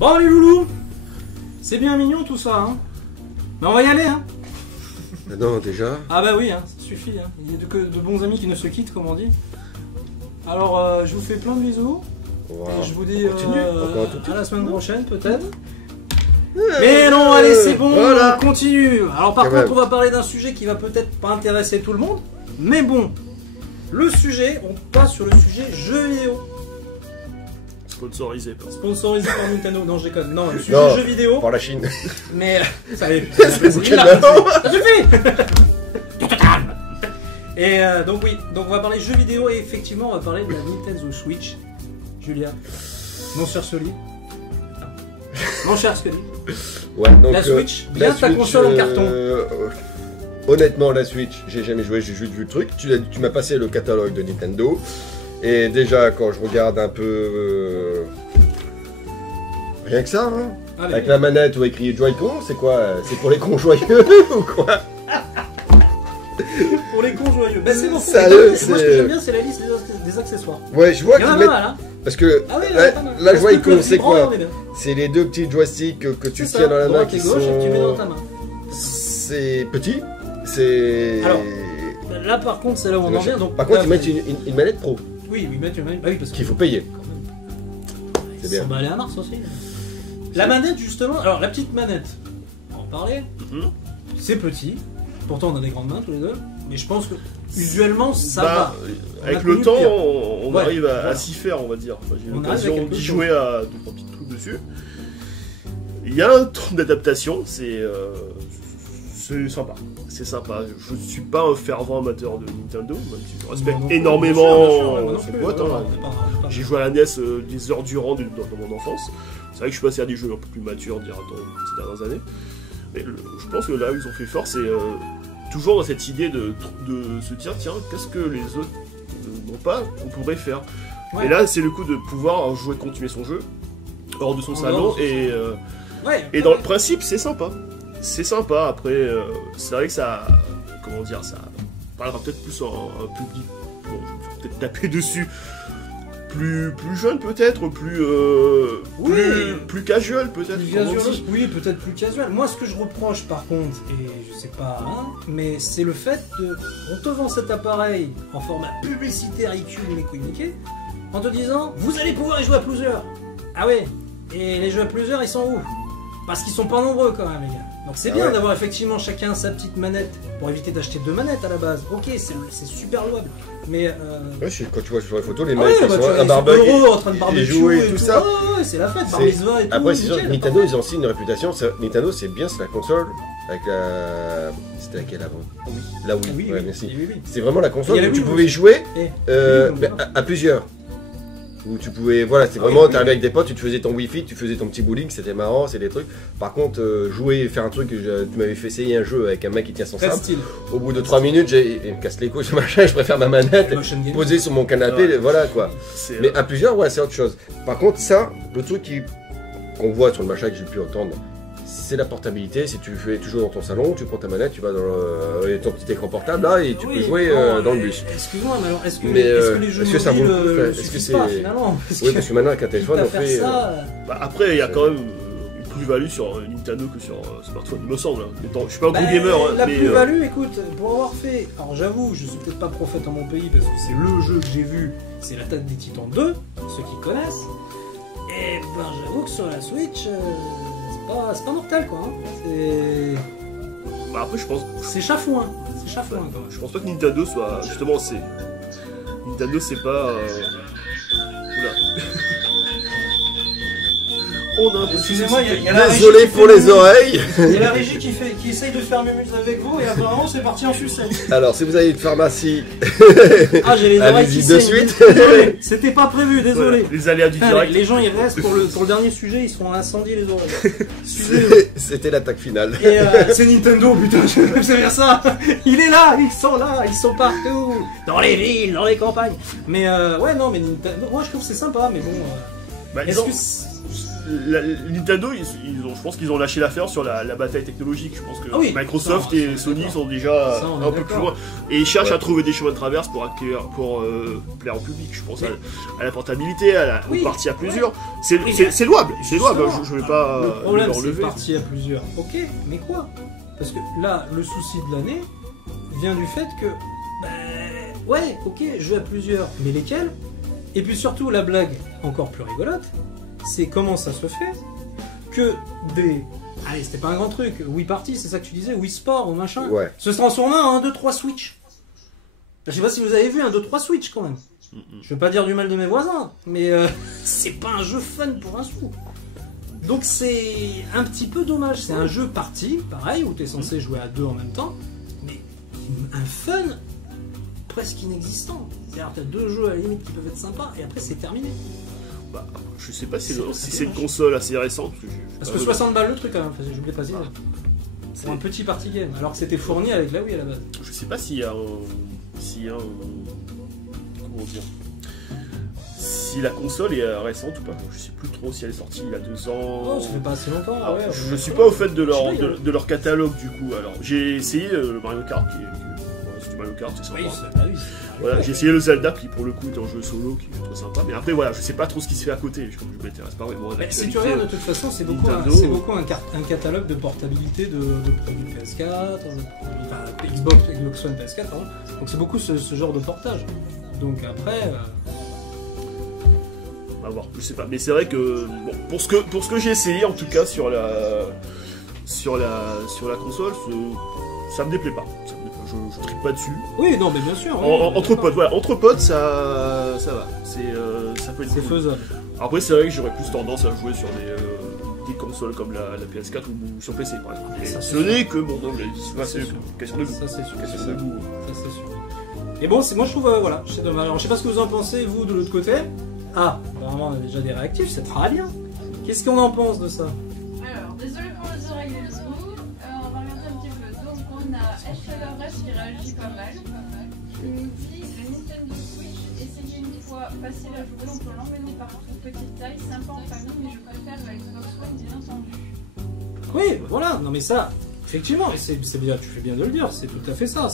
Bon les loulous, c'est bien mignon tout ça, hein. Mais on va y aller, hein. Non, déjà. Ah bah oui, hein, ça suffit, hein. Il y a de bons amis qui ne se quittent, comme on dit. Alors, je vous fais plein de bisous. Wow. Et je vous dis Encore à la semaine prochaine, peut-être. Mais non, allez, c'est bon, voilà. on continue. Alors par Quand contre, même. on va parler d'un sujet qui va peut-être pas intéresser tout le monde. Mais bon, le sujet, on passe sur le sujet jeux vidéo. Sponsorisé. Sponsorisé par Nintendo, non je déconne. Non, le sujet Non. jeux vidéo. Par la Chine. Mais ça y est, C'est bouquet de maman. ça suffit. Tu te calmes. Et donc oui, donc on va parler jeux vidéo et effectivement on va parler de la Nintendo Switch. Julia, mon cher Soli. Mon cher Scully. Ouais, donc, La Switch, bien ta console en carton. Honnêtement, la Switch, j'ai jamais joué, j'ai juste vu le truc. Tu m'as passé le catalogue de Nintendo. Et déjà, quand je regarde un peu. Rien que ça, hein. Allez. Avec la manette où écrit Joy-Con, c'est quoi? C'est pour les cons joyeux ou quoi? Pour les cons joyeux. Bah c'est bon. Sérieux, Moi ce que c'est- j'aime bien c'est la liste des accessoires. Ouais, je vois Il y en a qu'ils pas mettent. mal, hein. Parce que Ah oui, il y en a la, pas mal. la Parce que Joy-Con, le c'est vibrant, quoi? on est bien. C'est les deux petits joysticks que tu C'est tiens ça, dans la main droite qui et gauche, et que tu mets dans ta sont. main. C'est petit. C'est. Alors, là par contre c'est là où on en vient. Donc, Par contre, là, ils mettent une manette pro Oui, ils mettent une manette. Bah oui, parce qu'il faut payer. C'est C'est bien. bien. Aller à Mars aussi. La manette justement, alors la petite manette, on va en parler. Mhm. C'est petit. Pourtant on a des grandes mains tous les deux. Mais je pense que visuellement ça Bah, va. On a avec connu le temps, pire. on Ouais, arrive à voilà. s'y faire, on va dire. Enfin, j'ai eu On arrive à l'occasion quelque d'y chose. jouer à 2-3 petits trucs dessus. Il y a un temps d'adaptation, c'est sympa. C'est sympa. Je ne suis pas un fervent amateur de Nintendo, même si je respecte Moi non plus, énormément bien sûr, moi non cette plus, boîte. voilà, Hein. on est pas- J'ai joué à la NES des heures durant dans mon enfance. C'est vrai que je suis passé à des jeux un peu plus matures, dira-t-on, ces dernières années. Mais je pense que là où ils ont fait fort, c'est toujours dans cette idée de se dire tiens, qu'est-ce que les autres n'ont pas, qu'on pourrait faire. Ouais. Et là, c'est le coup de pouvoir jouer, continuer son jeu hors de son En salon. dehors de Et Ouais, dans le principe, c'est sympa. C'est sympa. Après, c'est vrai que ça. Comment dire, ça parlera peut-être plus en un public. Bon, je vais peut-être taper dessus. Plus jeune peut-être, Oui. plus casual peut-être. Plus comme on casual, dit. oui, peut-être plus casual. Moi, ce que je reproche par contre, et je sais pas, hein, mais c'est le fait de. On te vend cet appareil en format publicitaire, icule, mais communiqué, en te disant vous allez pouvoir y jouer à plusieurs. Ah ouais, et les jeux à plusieurs, ils sont où? Parce qu'ils sont pas nombreux quand même, les gars. Donc c'est Ah bien ouais. d'avoir effectivement chacun sa petite manette pour éviter d'acheter deux manettes à la base. Ok, c'est super louable. Mais. Ouais, quand tu vois sur les photos, les Ah mecs ouais, ils bah, tu sont vois, un ils barbecue. sont heureux en train de ils barbecue jouent et et tout ça. Ouais, c'est la fête, C'est- bar mitzvah et tout. Après, c'est sûr que nickel. Nintendo, ils ont aussi une réputation. Nintendo, c'est bien, c'est la console. Avec la. C'était laquelle avant? Oui. La Wii. Ah oui, ouais, oui, merci. oui, oui. C'est vraiment la Il console y a la où tu Wii, pouvais oui. jouer Eh, bah, à plusieurs. Où tu pouvais, voilà, c'est Ah vraiment, oui, oui. t'arrivais avec des potes, tu te faisais ton Wi-Fi, tu faisais ton petit bowling, c'était marrant, c'est des trucs. Par contre, jouer, faire un truc, tu m'avais fait essayer un jeu avec un mec qui tient son Très sabre. style. Au bout de 3 minutes, il me casse les couilles, ce machin, je préfère ma manette, Motion game. posée sur mon canapé, Ouais. voilà quoi. C'est, Mais à plusieurs, ouais, c'est autre chose. Par contre, ça, le truc qu'on voit sur le machin que j'ai pu entendre, c'est la portabilité. Si tu fais toujours dans ton salon, tu prends ta manette, tu vas dans ton petit écran portable là et tu Oui, peux jouer non, dans le mais bus. Excuse-moi, mais alors est-ce que, Mais, est-ce que les jeux est-ce que ça vaut mobiles le coup, le est-ce que suffisent c'est- pas finalement? Oui, parce que maintenant avec un téléphone, quitte on à faire fait. ça, Bah, après, il y a quand même une plus-value sur Nintendo que sur smartphone, il me semble. Étant- Je suis pas un gros bah, gamer, hein, la mais plus-value, écoute, pour avoir fait, alors j'avoue, je suis peut-être pas prophète en mon pays parce que c'est le jeu que j'ai vu, c'est l'Attaque des Titans 2, pour ceux qui connaissent. Et ben j'avoue que sur la Switch, c'est pas mortel quoi. Hein. bah, après, je pense C'est chafouin, c'est chafouin quoi. Je pense pas que Nintendo soit. Justement, c'est. Nintendo, c'est pas. Oula. On a un peu de Excusez-moi, soucis. il y a la régie Désolé qui pour fait les mumuse. oreilles. Il y a la régie qui essaye de faire mumuse avec vous et apparemment c'est parti en sucette. Alors, si vous avez une pharmacie, Ah, j'ai les oreilles Allez-y qui de saignent. suite. Désolé, c'était pas prévu, désolé. Voilà, les aléas du Putain, direct. les gens ils restent pour le dernier sujet, ils seront incendiés les oreilles. Excusez-moi. c'était l'attaque finale. Et c'est Nintendo, putain, c'est bien ça. Il est là, ils sont partout. Dans les villes, dans les campagnes. Mais ouais, non, mais Nintendo, moi je trouve que c'est sympa, mais bon. Bah, Est-ce que Nintendo, je pense qu'ils ont lâché l'affaire sur la bataille technologique. Je pense que Ah oui, Microsoft ça, et c'est Sony d'accord. sont déjà Ça, on est un peu plus d'accord. loin. Et ils cherchent Ouais. à trouver des chemins de traverse pour plaire au public. Je pense Mais- à la portabilité, Oui, aux parties à ouais. plusieurs. C'est Oui, c'est louable, c'est louable. Justement, Je vais pas le problème, le c'est relever. parti à plusieurs. Ok, mais quoi? Parce que là, le souci de l'année vient du fait que, ouais, ok, jeux à plusieurs, mais lesquels? Et puis surtout, la blague encore plus rigolote, c'est comment ça se fait que des... Allez, c'était pas un grand truc, Wii Party, c'est ça que tu disais, Wii Sport ou machin, Ouais. se transforme en 1, 2, 3 Switch. Je sais pas si vous avez vu un 2, 3 Switch quand même. Je veux pas dire du mal de mes voisins, mais c'est pas un jeu fun pour un sou. Donc c'est un petit peu dommage. C'est un jeu party, pareil, où tu es censé jouer à deux en même temps, mais un fun presque inexistant. C'est-à-dire que tu as deux jeux à la limite qui peuvent être sympas, et après c'est terminé. Bah, je sais pas si C'est c'est une dommage. console assez récente. Parce que 60 balles le truc quand même, j'ai oublié de passer. C'est- Pour un petit party game, alors que c'était fourni avec la Wii à la base. Je sais pas s'il y a comment dire, si la console est récente ou pas. Je sais plus trop si elle est sortie il y a 2 ans. Oh, ça fait pas assez longtemps. Alors, ouais, je suis pas au fait de leur, Je sais pas, de leur catalogue du coup. Alors j'ai essayé le Mario Kart, c'est du Mario Kart, c'est sympa. Oui, c'est Voilà, j'ai essayé le Zelda qui pour le coup est un jeu solo qui est très sympa. Mais après voilà, je sais pas trop ce qui se fait à côté. Je m'intéresse pas vraiment à Mais si l'actualité. tu regardes, de toute façon, c'est beaucoup, Nintendo, un catalogue de portabilité de produits PS4, enfin Xbox One PS4, pardon. Donc c'est beaucoup ce genre de portage. Donc après, On va voir, je sais pas. Mais c'est vrai que bon, pour ce que j'ai essayé en tout cas sur la console, ça me déplaît pas. Ça me déplaît pas. Je tripe pas dessus. oui, non, mais bien sûr. oui, Entre d'accord. potes, voilà, entre potes, ça va. Ça peut être C'est cool. faisable. Après, c'est vrai que j'aurais plus tendance à jouer sur des consoles comme la PS4 ou sur PC par exemple. Et Ça, c'est ce n'est sûr. que mon anglais. Ça, C'est c'est une sûr. question de goût. Ça c'est sûr. Question de goût. Ça c'est sûr. Et bon, moi je trouve, voilà, c'est dommage. Alors je sais pas ce que vous en pensez, vous, de l'autre côté. Ah, apparemment on a déjà des réactifs, c'est très bien. Qu'est-ce qu'on en pense de ça? Alors, désolé pour les oreilles et le son. On va regarder un petit peu. Donc, on a HLRS qui réagit pas mal. Il nous dit le Nintendo Switch, essayez une fois, facile à jouer, on peut l'emmener partout, petite taille, sympa en famille, mais je préfère la Xbox One, bien entendu. Oui, voilà, non mais ça, effectivement, c'est bien, tu fais bien de le dire, c'est tout à fait ça.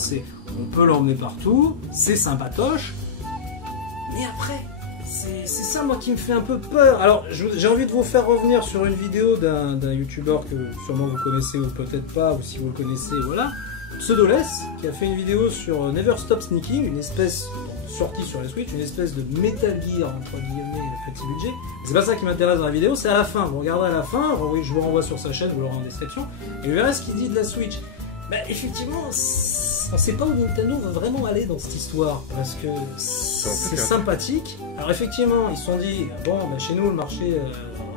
On peut l'emmener partout, c'est sympatoche, mais après, c'est ça moi qui me fait un peu peur. Alors, j'ai envie de vous faire revenir sur une vidéo d'un youtubeur que sûrement vous connaissez ou peut-être pas, ou si vous le connaissez, voilà, Pseudoless, qui a fait une vidéo sur Never Stop Sneaking, une espèce sortie sur la Switch, une espèce de Metal Gear entre guillemets petit budget. C'est pas ça qui m'intéresse dans la vidéo, c'est à la fin. Vous regardez à la fin, je vous renvoie sur sa chaîne, vous l'aurez en description, et vous verrez ce qu'il dit de la Switch. Bah effectivement, on sait pas où Nintendo va vraiment aller dans cette histoire, parce que c'est sympathique. Alors effectivement, ils se sont dit, bon, bah, chez nous le marché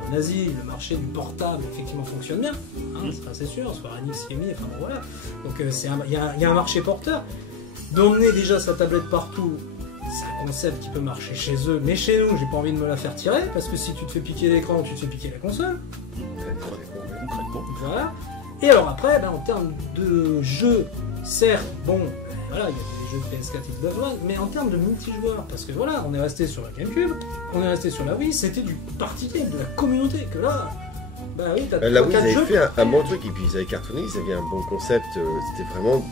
en Asie, le marché du portable effectivement fonctionne bien, hein, c'est sûr, Square Enix, Sony, enfin bon, voilà. Donc il y a un marché porteur. D'emmener déjà sa tablette partout, c'est un concept qui peut marcher chez eux, mais chez nous, j'ai pas envie de me la faire tirer, parce que si tu te fais piquer l'écran, tu te fais piquer la console. Concrètement. Voilà. Et alors après, en termes de jeux, certes, bon, voilà, il y a des jeux de PS4 et Xbox One, mais en termes de multijoueur, parce que voilà, on est resté sur la GameCube, on est resté sur la Wii, c'était du party game, de la communauté, que là, bah oui, t'as Là où ils 3-4 avaient jeux. fait un bon truc, et puis ils avaient cartonné, ils avaient un bon concept, c'était vraiment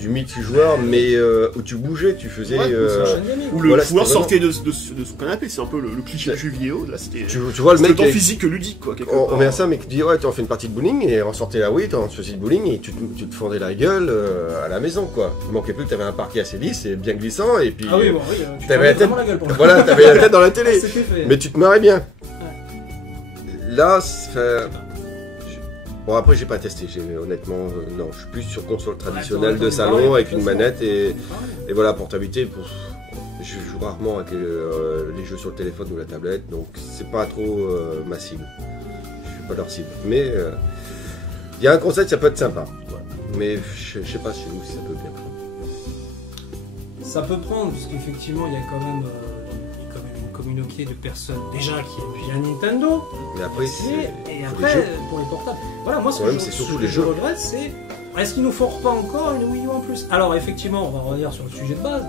du multijoueur, mais où tu bougeais, tu faisais... Ouais, c'est un chaîne gaming. Où le Voilà, joueur c'était sortait de son canapé, c'est un peu le cliché du jeu vidéo. Là, c'était tu vois le mec... autant physique que ludique, quoi. quelque On part. vient ça, mais qui dit ouais, tu en fais une partie de bowling et on sortait la Wii, tu en faisais de bowling et tu te fendais la gueule à la maison, quoi. Il manquait plus que tu avais un parquet assez lisse et bien glissant et puis Ah oui, bon, oui, tu t'avais la prenais tête- vraiment la gueule pour le voilà, t'avais la tête dans la télé, C'était fait. mais tu te marrais bien. Là, bon après j'ai pas testé, honnêtement non, je suis plus sur console traditionnelle de salon avec une manette et voilà, portabilité. Je joue rarement avec les jeux sur le téléphone ou la tablette, donc c'est pas trop ma cible. Je suis pas leur cible. Mais il y a un concept, ça peut être sympa. Mais je sais pas chez nous si ça peut bien prendre. Ça peut prendre, parce qu'effectivement, il y a quand même une communauté de personnes déjà qui aiment bien Nintendo. Mais après, Et c'est après, pour les portables. Voilà, moi, ce Le que problème, je, c'est surtout ce que les je jeux. regrette, c'est est-ce qu'il nous faut pas encore une Wii U en plus? Alors, effectivement, on va revenir sur le sujet de base.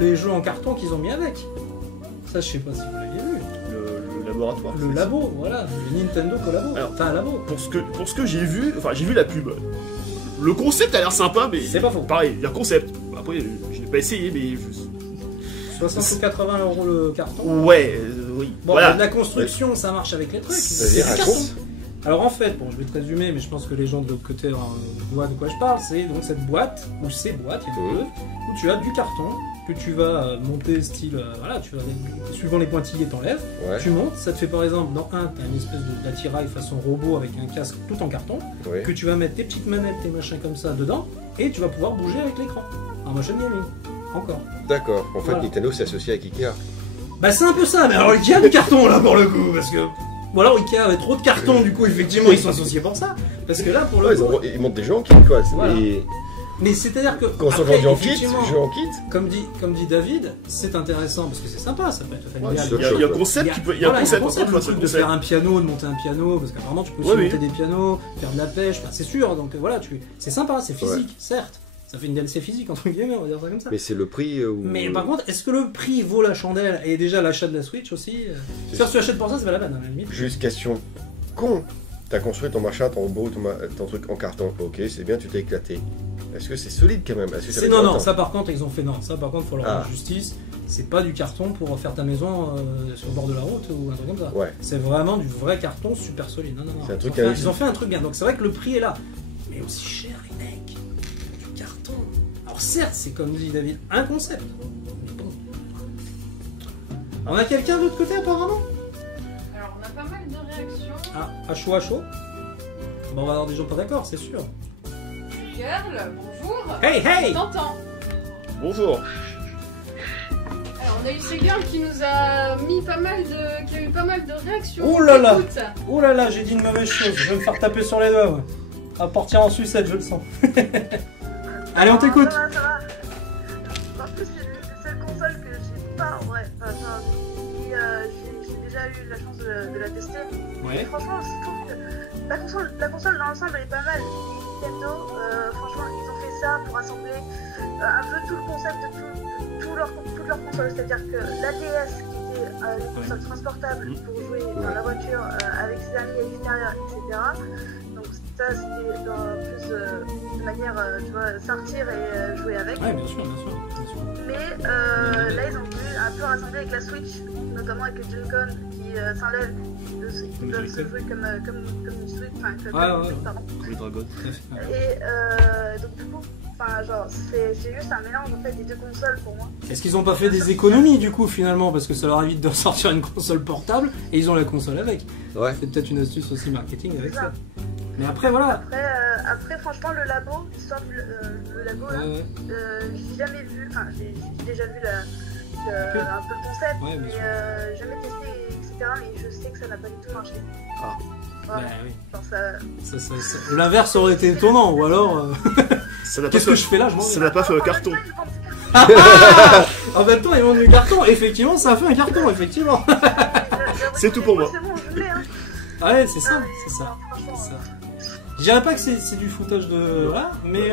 Les jeux en carton qu'ils ont mis avec. Ça, je sais pas si vous l'aviez vu. laboratoire. Le labo, voilà, le Nintendo collabo. Alors, Enfin, un labo. Pour ce que j'ai vu, enfin j'ai vu la pub. Le concept a l'air sympa, mais C'est pas faux. pareil, il y a concept. Après, je l'ai pas essayé, mais 60 ou 80 € le carton. ouais, oui. Bon, voilà. la construction, ça marche avec les trucs. C'est-à-dire, du raconte. carton. Alors en fait, bon, je vais te résumer, mais je pense que les gens de l'autre côté voient de quoi je parle. C'est donc cette boîte, ou ces boîtes, il y en a deux, où tu as du carton que tu vas monter style, voilà, tu vas, suivant les pointillés, t'enlèves, Ouais. tu montes, ça te fait par exemple, dans un, t'as une espèce d'attirail façon robot avec un casque tout en carton, Ouais. que tu vas mettre tes petites manettes, tes machins comme ça dedans, et tu vas pouvoir bouger avec l'écran, en motion gaming, encore. D'accord. En fait, Voilà. Nintendo s'est associé avec Ikea. Bah c'est un peu ça, mais alors Ikea a du carton là pour le coup, parce que... Ou alors Ikea avait trop de carton, du coup effectivement ils sont associés pour ça, parce que là pour le Ouais, coup... ils montent des jeux en kit, quoi. Voilà. Et Mais c'est-à-dire que... quand ils sont après, vendus en kit, effectivement, jeux en kit. comme dit David, c'est intéressant parce que c'est sympa, ça peut être familial. Ouais, Il y a un concept qui peut. Il y a un Voilà, concept, concept, encore le une fois, truc de faire un piano, de monter un piano, parce qu'apparemment tu peux aussi Ouais, oui. monter des pianos, faire de la pêche, enfin, c'est sûr, donc voilà, c'est sympa, c'est physique, certes. Ça fait une DLC physique entre guillemets, on va dire ça comme ça. Mais c'est le prix où... Mais par contre, est-ce que le prix vaut la chandelle et déjà l'achat de la Switch aussi Si tu achètes pour ça, c'est pas la peine, à la limite. Juste question con. T'as construit ton machin, ton robot, ton truc en carton. Ok, c'est bien, tu t'es éclaté. Est-ce que c'est solide quand même? Est-ce que ça va C'est durer non, longtemps ça par contre, ils ont fait non. Ça par contre, faut leur Ah. rendre justice. C'est pas du carton pour faire ta maison sur le bord de la route ou un truc comme ça. Ouais. C'est vraiment du vrai carton super solide. Non, non, non. C'est un truc Ils ont fait- hallucinant. ils ont fait un truc bien. Donc c'est vrai que le prix est là. Mais aussi cher, les mecs. Du carton. Alors certes, c'est comme dit David, un concept. Mais bon. On a quelqu'un de l'autre côté apparemment? Alors, on a pas mal de réactions. Ah, à chaud, à chaud. Bon, on va avoir des gens pas d'accord, c'est sûr. Girl, bonjour. Hey, hey! T'entends? Bonjour. Alors, on a eu Girl qui nous a mis pas mal de. Qui a eu pas mal de réactions. Oh là là. Écoute. Oh là là, j'ai dit une mauvaise chose. Je vais me faire taper sur les doigts. Ouais. À partir en sucette, je le sens. Allez, on t'écoute. Ça va, ça va. En plus, c'est les seules consoles que j'ai pas en vrai. Enfin, j'ai déjà eu la chance de la tester. Et Ouais. franchement, je trouve que la console dans l'ensemble elle est pas mal. Nintendo, franchement, ils ont fait ça pour assembler un peu tout le concept de toutes leurs consoles. C'est-à-dire que la DS, qui était une console transportable pour jouer dans la voiture avec ses amis à l'extérieur, etc. Donc ça, c'était plus de manière, tu vois, sortir et jouer avec. Ouais, bien sûr, bien sûr. Bien sûr. Mais là, ils ont voulu un peu rassembler avec la Switch, notamment avec le Joy-Con qui s'enlève, qui peuvent se jouer comme une Switch, enfin comme Ouais, une ouais. Switch, pardon. Oui, Dragon. Tout à fait. Et donc du coup, enfin genre, c'est juste un mélange en fait des deux consoles pour moi. Est-ce qu'ils ont pas fait des économies du coup finalement parce que ça leur évite de ressortir une console portable et ils ont la console avec. Ouais. C'est peut-être une astuce aussi marketing avec ça. Mais après voilà. Après franchement, le labo, l'histoire le labo là, Ouais, ouais. j'ai jamais vu, enfin j'ai déjà vu un peu le concept, Ouais, bien mais sûr. jamais testé, etc. Mais je sais que ça n'a pas du tout marché. Ah. Voilà. Bah oui. Genre, ça... L'inverse aurait été étonnant ou alors. Ça n'a pas Qu'est-ce que fait- je fais là? Je m'en Ça vais. n'a pas fait un carton. En même temps, ils vendent du carton. Effectivement, ça a fait un carton, effectivement. C'est tout pour moi. C'est bon, je l'ai, hein. Ouais, c'est ça, c'est ça. Non, franchement, C'est ça. Je dirais pas que c'est du foutage de. Voilà, mais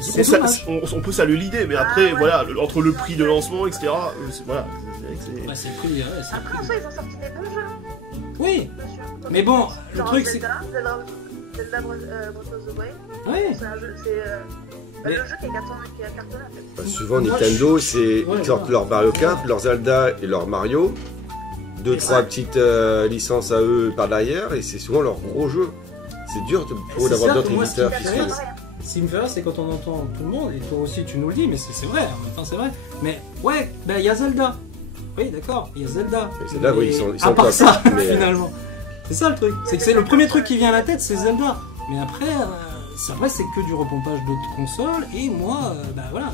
c'est Ça- dommage. on peut saluer l'idée, mais après, Ah ouais. voilà, entre le prix de lancement, etc. Voilà. Ouais, c'est pris, ouais, c'est Après, en pris. soi, ils ont sorti des bons jeux, hein, Oui, monsieur. mais bon, le Genre truc c'est. Zelda Breath of the Wild. Ouais, C'est un jeu, c'est Mais- le jeu qui a cartonné en fait. Bah, souvent, Moi, Nintendo, c'est Ouais, ils sortent voilà. leur Mario Kart, leur Zelda et leur Mario. Deux, Et trois ça. petites licences à eux par derrière, et c'est souvent leur gros jeu. C'est dur pour eux c'est d'avoir ça d'autres que moi, ce qui éditeurs me qui fait se rire, font. Ce qui me fait rire, c'est quand on entend tout le monde, et toi aussi tu nous le dis, mais c'est vrai, en même temps c'est vrai. Mais ouais, ben il y a Zelda. Oui, d'accord, il y a Zelda. Et Zelda, oui, Mais ils sont à part top, ça, mais- finalement. C'est ça le truc. C'est que c'est le premier truc qui vient à la tête, c'est Zelda. Mais après, c'est que du repompage d'autres consoles, et moi, bah voilà.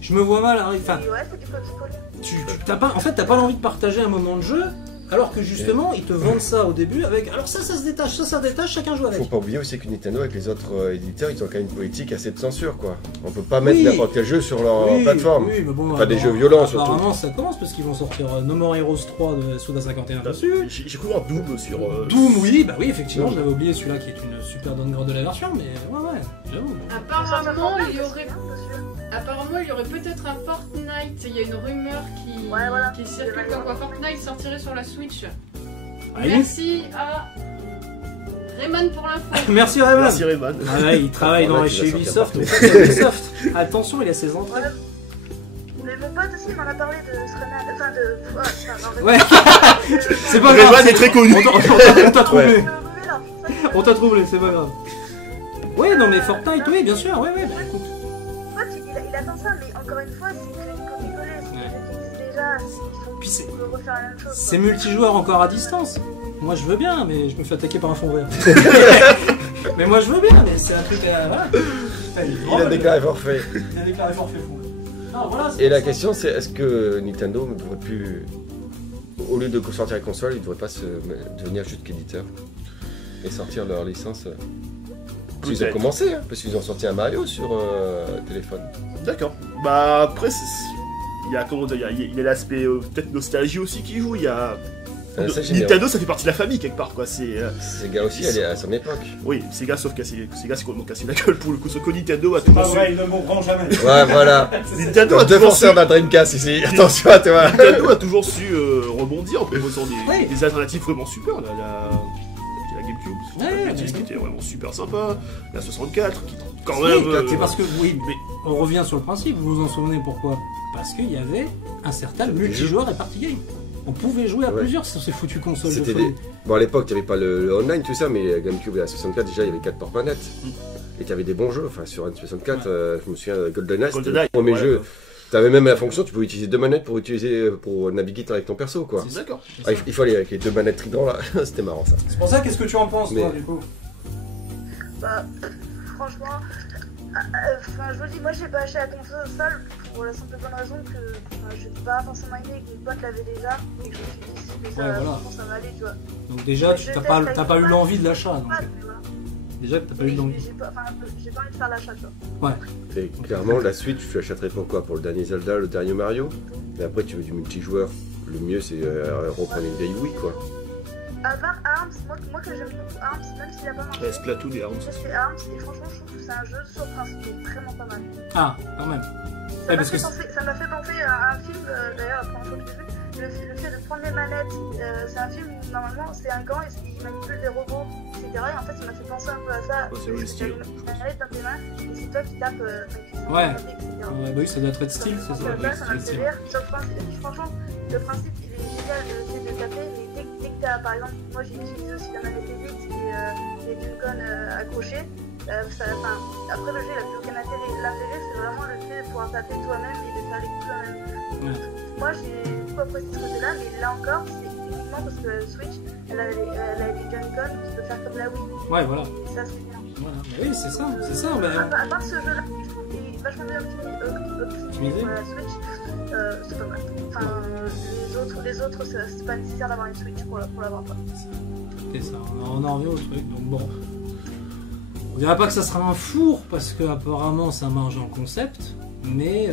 Je me vois mal arriver. Enfin, Et ouais, c'est du copier-coller. t'as pas, en fait, t'as pas l'envie de partager un moment de jeu, alors que justement, ils te vendent ça au début avec. Alors ça se détache, ça se détache, chacun joue avec. Faut pas oublier aussi que Nintendo, avec les autres éditeurs, ils ont quand même une politique assez de censure, quoi. On peut pas mettre Oui. n'importe quel jeu sur leur Oui, plateforme. oui, mais bon, Pas des alors, jeux violents, surtout. Apparemment, ça commence parce qu'ils vont sortir No More Heroes 3 de Suda 51 dessus. J'ai cru voir Doom sur. Doom, oui, bah oui, effectivement, j'avais oublié celui-là qui est une super downgrade de la version, mais ouais, j'avoue. Apparemment, il y aurait. Dessus. Apparemment, il y aurait peut-être un Fortnite. Il y a une rumeur qui, Ouais, voilà. qui circule comme quoi Fortnite sortirait sur la Switch. Allez. Merci à Rayman pour l'info. Merci Rayman. Merci Rayman. Ah ouais, il travaille Voilà, chez qui va sortir Ubisoft. partout. Ubisoft. Attention, il a ses entrées. Ouais. Mais mon pote aussi m'en a parlé de Srenad, enfin de... enfin, non, Ouais. de- C'est pas grave. Rayman est très connu. On t'a trouvé. Ouais. On t'a trouvé, c'est pas grave. Ouais, non mais Fortnite, oui, bien sûr, ouais, bah écoute. Mon pote, il attend ça, mais encore une fois, c'est que une copier-coller. C'est Ouais. des jeux qui existent déjà, ils font Puis c'est- refaire la même chose. C'est multijoueur encore à distance. Moi je veux bien, mais je me fais attaquer par un fond vert. Mais moi je veux bien, mais c'est un truc à... Voilà. Il a déclaré forfait. Il a déclaré forfait fond. Non, voilà, Et la question c'est est-ce que Nintendo ne devrait plus, au lieu de sortir les consoles, ils ne devraient pas devenir juste qu'éditeur et sortir leur licence Ils ont Peut-être. commencé, hein, parce qu'ils ont sorti un Mario sur téléphone. D'accord. Bah après, il y a comment dire, il y a l'aspect peut-être nostalgie aussi qui joue. Il y a Ça, j'aime bien. Nintendo, ça fait partie de la famille quelque part quoi. C'est Sega aussi, elle est à son époque. oui, Sega sauf Sega c'est complètement cassé la gueule pour le coup. Sauf que Nintendo a Pas toujours su. vrai, ils ne mourront jamais. Ouais, voilà. Nintendo a Donc, toujours su. défenseur d'un Dreamcast ici. Attention à toi. Nintendo a toujours su rebondir en proposant Oui. des alternatives vraiment super. La GameCube, Ouais, la GameCube, mais- qui était vraiment super sympa. La 64, qui quand Oui, même. c'est parce que, oui, mais on revient sur le principe, vous vous en souvenez pourquoi? Parce qu'il y avait un certain multijoueur et party game. On pouvait jouer à Ouais. plusieurs sur ces foutues consoles de C'était folie. des... Bon, à l'époque, il n'y avait pas le online, tout ça, mais la GameCube et la 64, déjà, il y avait 4 ports manettes. Et tu avais des bons jeux. Enfin, sur une 64, je me souviens, GoldenEye, c'était GoldenEye, le premier ouais, jeu. ouais. Tu avais même la fonction, tu pouvais utiliser 2 manettes pour naviguer avec ton perso, quoi. C'est d'accord. Ah, il faut aller avec les 2 manettes trident là, c'était marrant ça. C'est pour ça, qu'est-ce que tu en penses, toi, Mais- du coup? Bah, franchement, enfin, je vous dis, moi j'ai pas acheté la console pour la simple bonne raison que je n'ai pas forcément aimé que mon pote l'avait déjà et que je me suis dit que ça, Ouais, voilà. franchement, ça m'allait, tu vois. Donc déjà, tu t'as pas eu l'envie de l'achat, donc. Ah, mais voilà. Déjà que t'as pas eu l'envie. J'ai pas envie de faire l'achat, tu vois. Et clairement, la Switch, tu l'achèterais pourquoi? Pour le dernier Zelda, le dernier Mario? Et après, tu veux du multijoueur. Le mieux, c'est reprendre une vieille Wii, quoi. À part Arms, moi que j'aime beaucoup Arms, même s'il a pas marché. Ouais, Splatoon et Arms. J'ai testé Arms et franchement, je trouve que c'est un jeu sur principe qui est vraiment pas mal. Ah, quand même. Ça Ouais, m'a parce que fait penser à un film, d'ailleurs, la première fois que j'ai vu, le fait de prendre les manettes, c'est un film où normalement c'est un gant et il manipule des robots, etc. Et en fait, ça m'a fait penser un peu à ça. Ouais, c'est le style. T'as une manette dans tes mains et c'est toi qui tapes avec les Ouais. etc. Ouais, bah oui, ça doit être style, c'est ça. Ça m'a fait rire. Sur le principe, franchement, le principe il est génial, le fait de taper, mais dès que t'as, par exemple, moi j'ai utilisé aussi la manette Elite et les Joy-Con accrochés. Après le jeu, il a plus aucun intérêt. L'intérêt, c'est vraiment le fait de pouvoir taper toi-même et de faire les coups toi-même. Ouais. Moi, j'ai beaucoup apprécié ce côté-là, mais là encore, c'est uniquement parce que la Switch, elle a les Joy-Con qui peut faire comme la Wii. Ouais, voilà. Et ça, c'est bien. Voilà. Mais oui, c'est ça. Mais... À part ce jeu-là, je trouve qu'il est vachement bien optimisé pour la Switch. C'est pas mal. Enfin, les autres, c'est pas nécessaire d'avoir une Switch pour l'avoir pas. C'est ça, on en revient au truc, donc bon. On dirait pas que ça sera un four, parce que apparemment ça marche en concept, mais...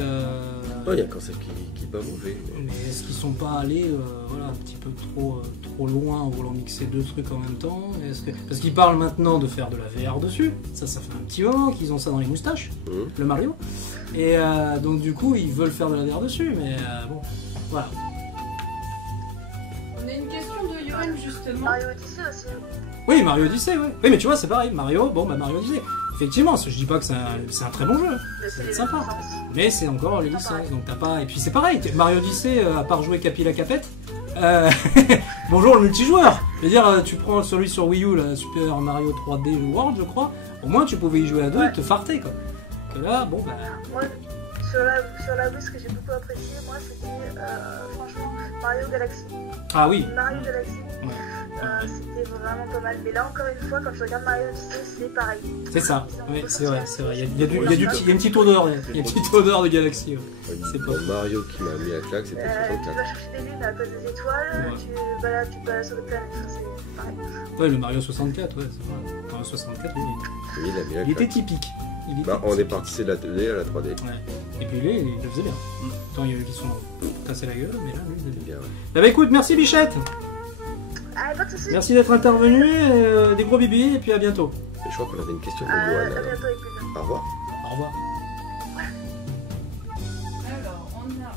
Ouais, il y a un concept qui est pas mauvais. Mais est-ce qu'ils sont pas allés voilà, un petit peu trop loin en voulant mixer deux trucs en même temps? Parce qu'ils parlent maintenant de faire de la VR dessus, ça fait un petit moment qu'ils ont ça dans les moustaches, le Mario. Et donc du coup ils veulent faire de la VR dessus, mais bon, voilà. On a une question de Yoann justement. Mario Odyssey aussi. Oui, Mario Odyssey, ouais. Oui, mais tu vois, c'est pareil, Mario Odyssey. Effectivement, je dis pas que c'est un très bon jeu, Mais c'est les sympa. licences. Mais c'est encore les Ah, licences, pareil. donc t'as pas... Et puis c'est pareil, Mario Odyssey, à part jouer Capi la Capette, bonjour le multijoueur. Je veux dire, tu prends celui sur Wii U, là, Super Mario 3D World, je crois, au moins tu pouvais y jouer à deux et te farter, quoi. Que là, bon, bah... Moi, sur la Wii, ce que j'ai beaucoup apprécié, moi, c'était franchement Mario Galaxy. Ah oui, Mario Galaxy, Ouais. c'était vraiment pas mal. Mais là, encore une fois, quand je regarde Mario Odyssey, c'est pareil. c'est ça, oui, c'est vrai. Il y a une petite Ouais. odeur de Galaxy, ouais. C'est pas- Bon, Mario qui m'a mis à claque, c'était Tu 64. vas chercher des lunes à cause des étoiles, Ouais. tu vas sur les planètes, c'est pareil. Ouais, le Mario 64, ouais, c'est vrai. Mario 64, oui, Oui, il a mis à il était claque. typique. Il était Bah, on est typique. parti de la 2D à la 3D. Ouais. Et puis lui, il le faisait bien. Tant il y en a qui sont cassés la gueule, mais là, lui, il le faisait bien. Bien, ouais. Ah bah écoute, merci Bichette. Ah, pas de soucis. Merci d'être intervenu, des gros bibis, et puis à bientôt. Et je crois qu'on avait une question de À Johan. bientôt avec plaisir. Au revoir. Au revoir. Alors, on a.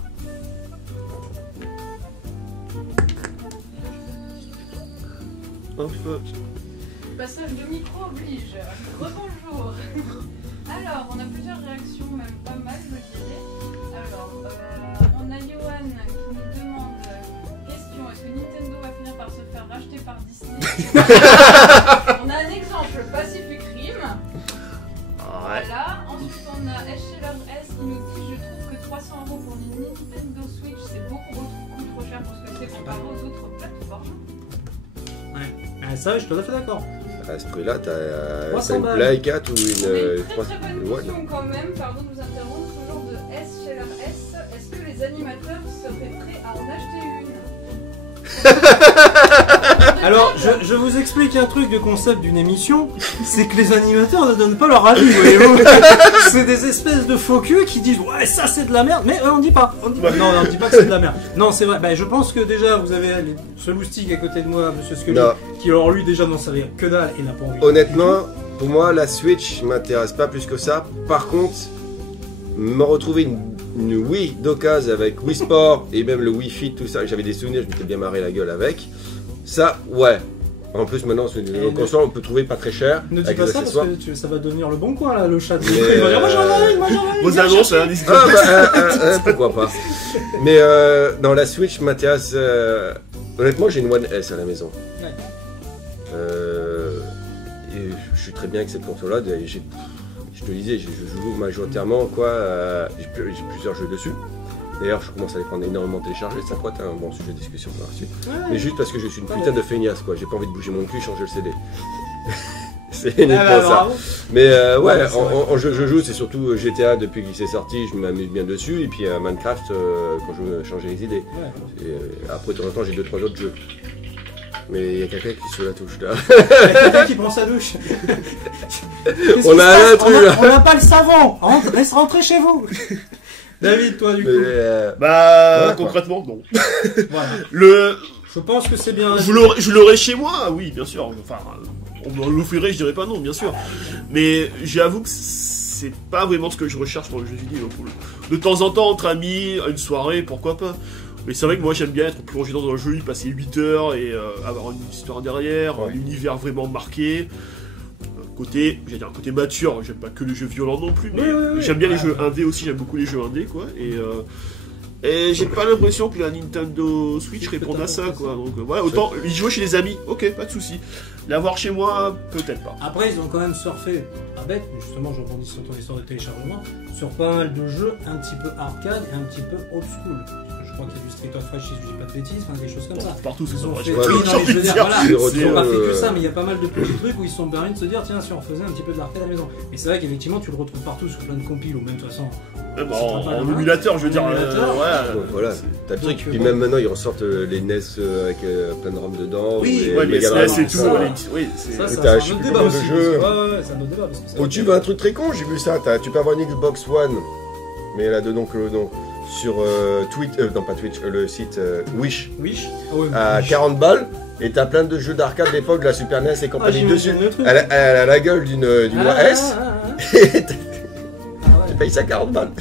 Passage de micro oblige. Rebonjour. Alors, on a plusieurs réactions, même pas mal, je dirais. Alors, on a Johan qui nous demande question, est-ce que Nintendo va finir par se faire racheter par Disney? On a un exemple, Pacific Rim. Voilà. Ensuite, on a Escheller S qui nous dit je trouve que 300 € pour une Nintendo Switch, c'est beaucoup trop cher pour ce que c'est comparé aux autres plateformes. Ouais. Ah, ça, je suis tout à fait d'accord. À ce prix-là, t'as 300 une balles. Play 4 ou On a une une très 3 très bonne question quand même, pardon de vous interrompre, toujours de Scheller S. Est-ce que les animateurs seraient prêts à en acheter une? Alors, je vous explique un truc de concept d'une émission, c'est que les animateurs ne donnent pas leur avis, voyez-vous. C'est des espèces de faux culs qui disent ouais ça c'est de la merde, mais on dit pas. Non, on dit pas que c'est de la merde. Non, c'est vrai. Bah, je pense que déjà vous avez ce loustic à côté de moi, Monsieur Scully, Non. qui alors lui déjà n'en savait que dalle et n'a pas envie. Honnêtement, pour moi, la Switch m'intéresse pas plus que ça. Par contre, me retrouver une Wii d'occasion avec Wii Sport et même le Wii Fit, tout ça, j'avais des souvenirs, je m'étais bien marré la gueule avec. Ça, ouais. En plus, maintenant, sur les consoles, on peut trouver pas très cher. Ne dis avec pas les ça parce accessoires. que ça va devenir le bon coin là, le chat. Mais, Il va dire moi j'en ai une, moi j'en ai une. Vos viens annonces, chercher. hein, n'hésitez Ah, pas. bah, pourquoi pas. Mais non, la Switch m'intéresse. Honnêtement, j'ai une One S à la maison. Ouais. Et je suis très bien avec cette console-là. Je te disais, je joue majoritairement quoi. J'ai plusieurs jeux dessus. D'ailleurs, je commence à les prendre énormément téléchargés. Ça pourrait être un bon sujet de discussion par la suite. Ouais. Mais juste parce que je suis une putain de feignasse, quoi. J'ai pas envie de bouger mon cul, changer le CD. C'est Ah, uniquement bah, ça. bravo. Mais ouais, Ouais, c'est vrai. en jeu je joue, c'est surtout GTA depuis qu'il s'est sorti, je m'amuse bien dessus. Et puis Minecraft quand je veux changer les idées. Ouais. Et, après, de temps en temps, j'ai 2-3 autres jeux. Mais il y a quelqu'un qui se la touche là. Il y a quelqu'un qui prend sa douche. Qu'est-ce On qui a se un passe truc, là. On n'a pas le savon. Reste rentrez chez vous. David, toi du Mais, coup. Bah, Voilà, quoi. concrètement, non. Voilà. Je pense que c'est bien. Je l'aurais chez moi, oui, bien sûr. Enfin, on me l'offrirait, je dirais pas non, bien sûr. Mais j'avoue que c'est pas vraiment ce que je recherche dans le jeu vidéo. De temps en temps, entre amis, à une soirée, pourquoi pas. Mais c'est vrai que moi j'aime bien être plongé dans un jeu, y passer 8 heures et avoir une histoire derrière, Ouais. un univers vraiment marqué. Côté mature, j'aime pas que les jeux violents non plus, mais Oui. j'aime bien les Ouais. jeux indés aussi, j'aime beaucoup les jeux indés quoi. Et j'ai pas l'impression que la Nintendo Switch Qu'est-ce que réponde t'as à ça compris, quoi. Donc voilà, autant y jouer chez les amis, ok, pas de souci. L'avoir chez moi, peut-être pas. Après, ils ont quand même surfé, pas bête, mais justement, je rebondis sur ton histoire de téléchargement, sur pas mal de jeux un petit peu arcade et un petit peu old school. Parce que je crois qu'il y a du Street of Rage, si je dis pas de bêtises, enfin des choses comme ça. Partout c'est Ils ça. ont Ouais, fait, j'ai ouais, oui, non, mais je veux dire, voilà, Ils ils ont pas retrouvent, fait que ça, mais il y a pas mal de petits trucs où ils se sont permis de se dire, tiens, si on refaisait un petit peu de l'arcade à la maison. Mais c'est vrai qu'effectivement, tu le retrouves partout sur plein de compiles, ou même de toute façon. Même c'est pas mal, en hein. émulateur, je veux En dire. émulateur. Ouais. voilà, t'as le Donc, truc. Puis bon. même maintenant, ils ressortent les NES avec plein de ROM dedans. Oui, ou Ouais, les Mega SNES Drive, et tout tout, ça. oui, c'est. Ça, Et c'est t'as un je sais autre plus débat combien de aussi. jeux. Ouais, c'est un autre débat. Parce que ça- Oh, tu veux un truc très con, j'ai vu ça. Tu peux avoir une Xbox One, mais elle a deux noms que le nom. Sur Twitch, non pas Twitch, le site Wish, Wish Ah ouais, à Wish. 40 balles. Et t'as plein de jeux d'arcade de l'époque, de la Super NES et compagnie j'imagine dessus. le truc. Elle a la gueule d'une S. Et tu ouais. payes ça 40 balles.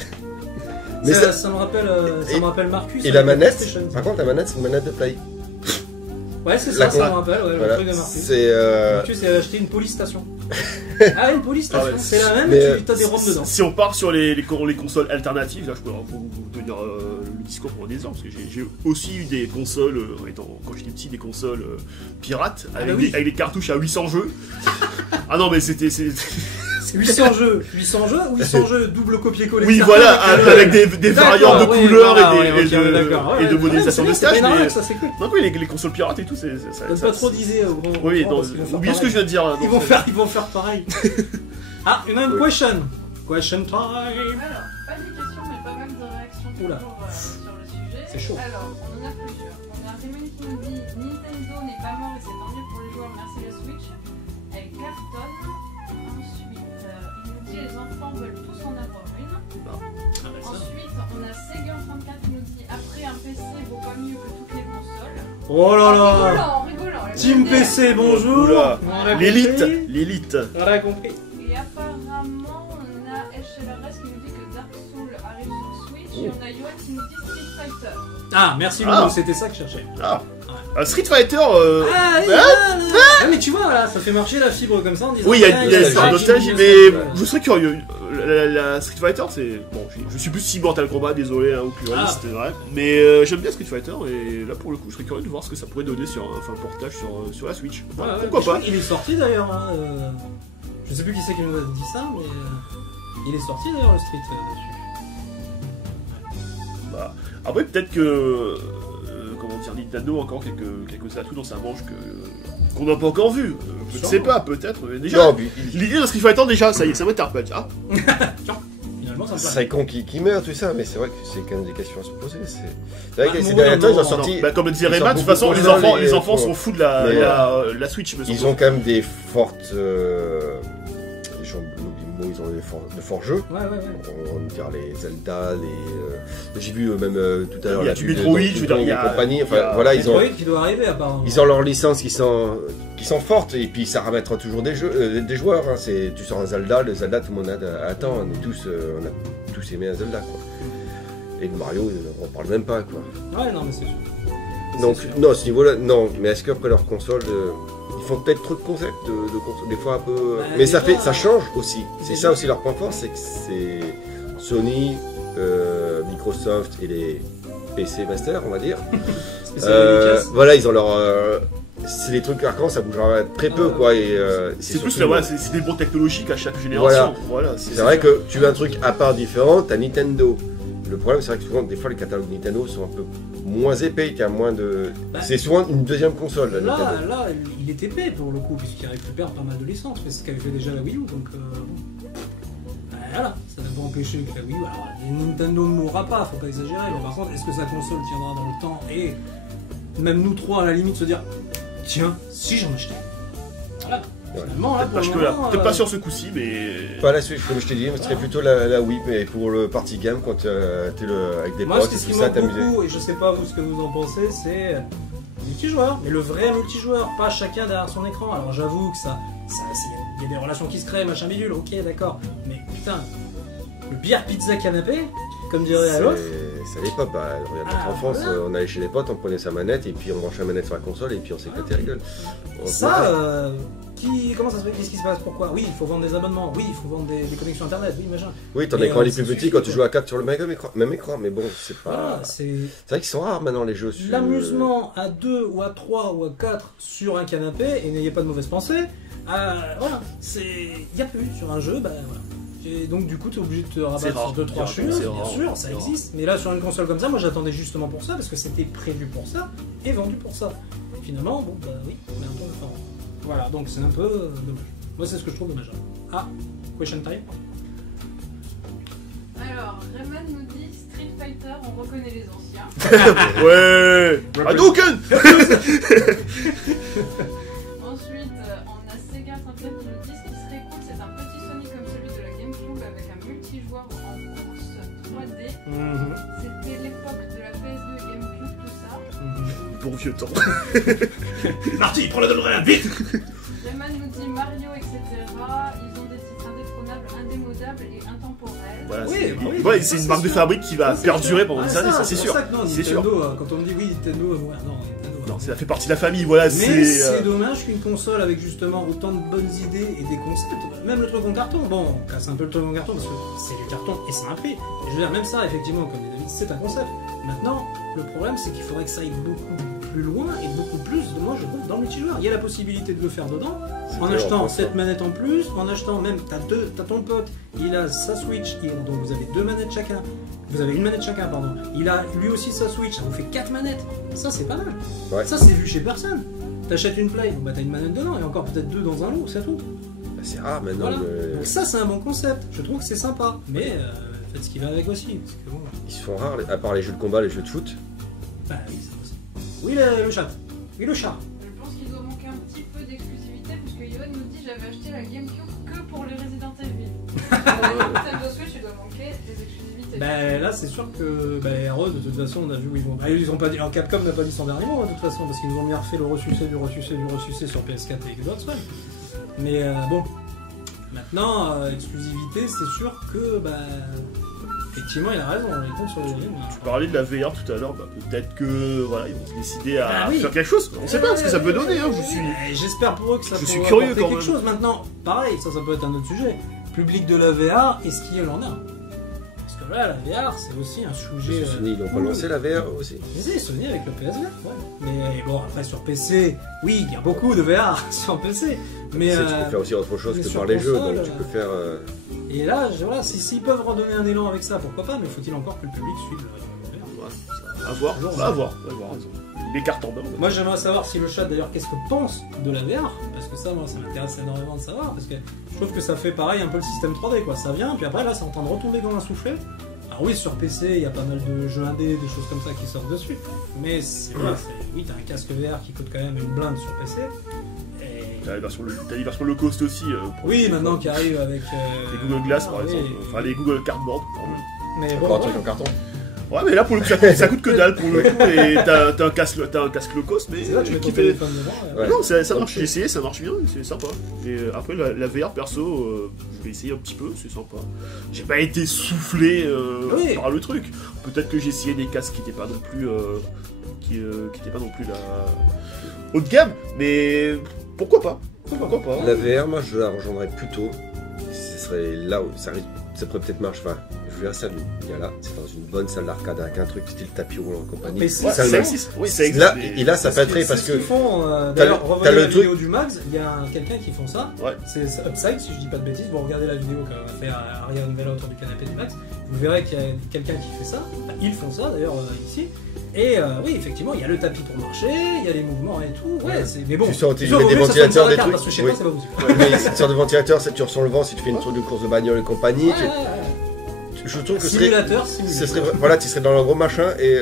Mais Ça me rappelle Marcus. et la avec manette, PlayStation. par contre la manette c'est une manette de Play. Ouais, c'est la ça, ça con- me rappelle, ouais, Voilà, le truc de Marcus. c'est Marcus, il a acheté une police station. Ah, une police station, Ah ouais. c'est la même, Mais, mais tu as des ROM dedans. Si on part sur les consoles alternatives, là je peux vous tenir le discours pour un exemple, parce que j'ai aussi eu des consoles, quand j'étais petit, des consoles pirates, Ah avec, bah oui. avec des cartouches à 800 jeux. Ah non mais c'était... 800 jeux ou 800 jeux double copier-coller. Oui certains, voilà, avec, avec des variantes de ouais, couleurs voilà, et ouais, ok, on est de d'accord. Ouais, modélisation ouais, de c'est stage, bien, mais... ça c'est cool. Donc oui, les consoles pirates et tout, c'est... Donne pas trop d'idées au grand. Oui, grand, non, parce qu'ils vont faire oubliez ce que je pareil. viens de dire. Ils vont faire pareil. Ah, une même question. Question time. Alors, pas de questions, mais pas mal de réactions Oula. toujours sur le sujet. C'est chaud. Alors, on en a plusieurs. On a Raymond qui nous dit Nintendo n'est pas mort et c'est tant mieux pour les joueurs, merci la Switch. Elle cartonne. Ensuite, il nous dit les enfants veulent tous en avoir une. Ensuite, on a Sega34 qui nous dit après un PC vaut pas mieux que toutes les consoles. Oh là là. En rigolant. Team PC, bonjour. Oula. On a L'élite, compris. l'élite. On a compris. Et apparemment, on a HLRS qui nous dit que Dark Souls arrive sur Switch. Et on a Yoann qui nous dit Street Fighter. Ah, merci Ah. Loulou, c'était ça que je cherchais. Ah. Street Fighter, Ah, mais tu vois, voilà, ça fait marcher la fibre comme ça en disant. Oui, il y a tiens, une ça, sorte de j'ai nostalgie, une mais nostalgie. je serais curieux. La Street Fighter, c'est. Bon, je suis plus si Mortal Kombat, désolé, hein, ou plus réaliste, c'est vrai. Mais j'aime bien Street Fighter, et là pour le coup, je serais curieux de voir ce que ça pourrait donner sur un portage sur la Switch. Ouais, ouais, Pourquoi je crois pas? qu'il est sorti d'ailleurs. Hein, je sais plus qui c'est qui nous a dit ça, mais il est sorti d'ailleurs le Street dessus. Bah, après, peut-être que. Comment dire, Nintendo a encore quelques atouts dans sa manche qu'on n'a pas encore vu. Je ne sais pas, peut-être. Mais déjà, Non, puis, l'idée de Street Fighter, déjà, ça y est, ça m'interpelle. Ah, Finalement, ça me ça plaît. serait con qui meurt, tout ça, mais c'est vrai que c'est quand même des questions à se poser. C'est vrai que ces non, derniers temps, ils ont non, sorti. bah, comme le disait ils Rayman, de sortent toute façon, beaucoup les de enfants, consoles, les enfants et- sont fous de Mais, la Switch, me Ils semble. ont quand même des fortes. Ils ont de forts jeux. Ouais, ouais, ouais. On va dire les Zelda, j'ai vu même tout à l'heure Il y a la du pub de Metroid, Donkey je veux dire, Kong il y et a- compagnie. il y Enfin, a- voilà, Metroid qui doit arriver apparemment. ils ont leurs licences qui sont fortes et puis ça remettra toujours des joueurs. Hein. Tu sors un Zelda, le Zelda tout le monde attend. On a tous aimé un Zelda quoi. Et le Mario, on en parle même pas quoi. Ouais, non, mais c'est sûr. Donc C'est sûr. non, à ce niveau-là, non. Mais est-ce qu'après leur console, ils font peut-être trop de concepts de console, des fois un peu. Bah, mais ça déjà, ça change aussi. C'est déjà. ça aussi leur point fort, c'est que c'est Sony, Microsoft et les PC Master, on va dire. Spécial dédicace. Voilà, ils ont leur. C'est des trucs arcans, ça bougera très peu ouais. quoi. Et C'est plus, surtout- voilà, c'est des bons technologiques à chaque génération. Voilà, C'est vrai que tu veux un truc à part différent, t'as Nintendo. Le problème, c'est vrai que souvent, des fois, les catalogues Nintendo sont un peu moins épais, qu'il y a moins de. Bah, c'est souvent une deuxième console, la Nintendo. Là, il est épais pour le coup, puisqu'il récupère pas mal de licences, mais c'est ce qu'avait fait déjà la Wii U, donc voilà, ça n'a pas empêché que la Wii U. Alors, Nintendo ne mourra pas, faut pas exagérer, mais par contre, est-ce que sa console tiendra dans le temps et même nous trois à la limite se dire tiens, si j'en achetais. Voilà. Ouais. Finalement, là, pour le moment, Peut-être pas sur ce coup-ci, mais. Pas la Switch, comme je t'ai dit, mais ce serait plutôt la Wii, mais pour le party game, quand t'es avec des Moi, potes ce et qui tout ça, manque t'amuser. beaucoup, et je sais pas vous ce que vous en pensez, c'est multijoueur, mais le vrai multijoueur, pas chacun derrière son écran. Alors j'avoue que il y a des relations qui se créent, machin bidule, ok, d'accord, mais putain, le bière pizza canapé, comme dirait à l'autre. C'est l'époque, bah, regarde notre Ah, enfance, voilà. on allait chez les potes, on prenait sa manette et puis on branchait la manette sur la console et puis on s'éclatait la gueule. Ça, comment ça se fait? Qu'est-ce qui se passe? Pourquoi? Oui, il faut vendre des abonnements, oui, il faut vendre des connexions internet, oui, machin. Oui, ton Mais, écran il est ça plus petit suffit, quand tu quoi. joues à 4 sur le même écran, mais bon, c'est Voilà, pas. c'est C'est vrai qu'ils sont rares maintenant les jeux sur. l'amusement à 2 ou à 3 ou à 4 sur un canapé, et n'ayez pas de mauvaise pensée. Voilà, il n'y a plus sur un jeu, bah voilà. Et donc du coup tu es obligé de te C'est rabattre rare. sur 2-3 C'est choses, bien rare. sûr, ça C'est rare. existe. Mais là sur une console comme ça, moi j'attendais justement pour ça, parce que c'était prévu pour ça, et vendu pour ça. Et finalement, bon bah oui, on est un peu différent. Voilà, donc c'est un peu dommage. Moi c'est ce que je trouve dommage. Ah, question time. Alors, Rayman nous dit Street Fighter, on reconnaît les anciens. Ouais Hadouken Ensuite, on a Sega Saint-Pierre qui nous dit ce qui serait cool, c'est un petit Sony comme celui de la GameCube avec un multijoueur en course 3D. C'était l'époque de la PS2 et GameCube, tout ça. Bon vieux temps. Marty, prends la DeLorean, vite. Rayman nous dit Mario, etc. Ils ont des titres indétrônables, indémodables et intemporels. Voilà, Oui, c'est bah oui, ouais, ça, c'est une c'est marque de sûr. fabrique qui va Ça, c'est perdurer sûr. pendant Ah, des années, ça c'est pour sûr. ça que non, C'est sûr. Nintendo, quand on me dit oui, Nintendo, ouais, non, Nintendo. Non, ça fait partie de la famille, voilà, Mais c'est. c'est dommage qu'une console avec justement autant de bonnes idées et des concepts, même le truc en carton, bon, on casse un peu le truc en carton parce que c'est du carton et c'est un prix. Et je veux dire, même ça, effectivement, comme dit David, c'est un concept. Maintenant, le problème, c'est qu'il faudrait que ça aille beaucoup plus loin et beaucoup plus, moi je trouve, dans le multijoueur. Il y a la possibilité de le faire dedans, en achetant cette manette en plus, en achetant même, t'as ton pote, il a sa Switch, donc vous avez deux manettes chacun. Vous avez une manette chacun, pardon. Il a lui aussi sa Switch, ça vous fait 4 manettes. Ça, c'est pas mal. Ouais. Ça, c'est vu chez personne. T'achètes une Play, bah t'as une manette dedans et encore peut-être deux dans un lot, c'est tout. Bah, c'est rare maintenant. Voilà. mais Donc ça, c'est un bon concept. Je trouve que c'est sympa. Mais faites ce qui va avec aussi. Parce que bon, Ils se font rares, à part les jeux de combat, les jeux de foot. bah oui, ça aussi. Oui, le chat. Oui, le chat. Je pense qu'il doit manquer un petit peu d'exclusivité parce que Yoann nous dit j'avais acheté la GameCube que pour les Resident Evil. Nintendo Switch, il doit manquer des exclusivités. Bah là, c'est sûr que RE, de toute façon, on a vu où ils vont. Bah, ils ont pas dit. Alors, Capcom n'a pas dit son dernier mot, de toute façon, parce qu'ils nous ont bien refait le ressucé sur PS4 et Xbox One. Mais bon. Maintenant, exclusivité, c'est sûr que effectivement, il a raison, on les compte sur les lignes. Tu parlais de la VR tout à l'heure, bah, peut-être que voilà, ils vont se décider à Ah oui. faire quelque chose. On sait pas ce que ça peut donner. Hein. J'espère pour eux que ça Je peut suis curieux apporter quand quelque même. chose. Maintenant, pareil, ça peut être un autre sujet. Public de la VR, est-ce qu'il en a? Parce que là, la VR, c'est aussi un sujet. Parce que Sony, ils ont pas lancé la VR aussi. Si, Sony avec le PSV, ouais. Mais bon, après sur PC, oui, il y a beaucoup de VR sur PC. Mais Tu peux faire aussi autre chose mais que sur par les jeux, console, donc tu peux faire. et là, voilà, s'ils peuvent redonner un élan avec ça, pourquoi pas, mais faut-il encore que le public suive le VR? Ouais, ça, à voir, à voir. Les cartes en main. Moi, j'aimerais savoir si le chat, d'ailleurs, qu'est-ce que pense de la VR, parce que ça, moi, ça m'intéresse énormément de savoir, parce que je trouve que ça fait pareil un peu le système 3D, quoi. Ça vient, puis après, là, c'est en train de retomber comme un soufflet. Alors oui, sur PC, il y a pas mal de jeux indés, des choses comme ça qui sortent dessus, mais c'est vrai, oui, t'as un casque VR qui coûte quand même une blinde sur PC. Et... T'as les versions low cost aussi. Oui, maintenant qui arrive avec... les Google Glass, par oui. exemple. Enfin, les Google Cardboard. Mais Encore bon, un truc ouais. en carton. Ouais, mais là, pour le coup, ça coûte que dalle pour le coup. Et t'as un casque low cost, mais C'est là, tu mets ton qui fait. téléphone devant. Ouais. Non, ça marche, j'ai essayé, ça marche bien, c'est sympa. Et après, la VR perso, je vais essayer un petit peu, c'est sympa. J'ai pas été soufflé Oui. par le truc. Peut-être que j'ai essayé des casques qui étaient pas non plus. Qui étaient pas non plus la haut de gamme, mais pourquoi pas? Pourquoi pas? La VR, moi, je la rejoindrais plutôt. Ce serait là où ça pourrait peut-être marcher. Enfin, je veux dire ça, il y a là, c'est dans une bonne salle d'arcade avec un truc style tapis roulant et compagnie. Mais Ouais, ça, ça le- existe, oui, ça existe. Là, mais- et là, ça C'est ce pèterait qu'ils- parce c'est ce que. qu'ils font. t'as D'ailleurs, le revoyez la truc- vidéo du Max, il y a quelqu'un qui font ça. Ouais. C'est Upside, si je dis pas de bêtises. Vous regardez la vidéo qu'a fait Ariane Vella autour du canapé du Max. Vous verrez qu'il y a quelqu'un qui fait ça. Enfin, ils font ça d'ailleurs ici. Et oui, effectivement, il y a le tapis pour marcher, il y a les mouvements et tout. Ouais, c'est. Mais bon. Tu sors, tu il faut mets des mieux que ça soit une ventilateurs, salle des d'arcade, trucs. Parce que chez Oui. moi, c'est pas possible. Mais si tu sors de ventilateur, tu ressens le vent si tu fais une tour de course de bagnole et compagnie. Ouais, ouais, ouais. Je trouve que ce serait. Simulateur, Ce simulateur. serait, voilà, tu serais dans le gros machin et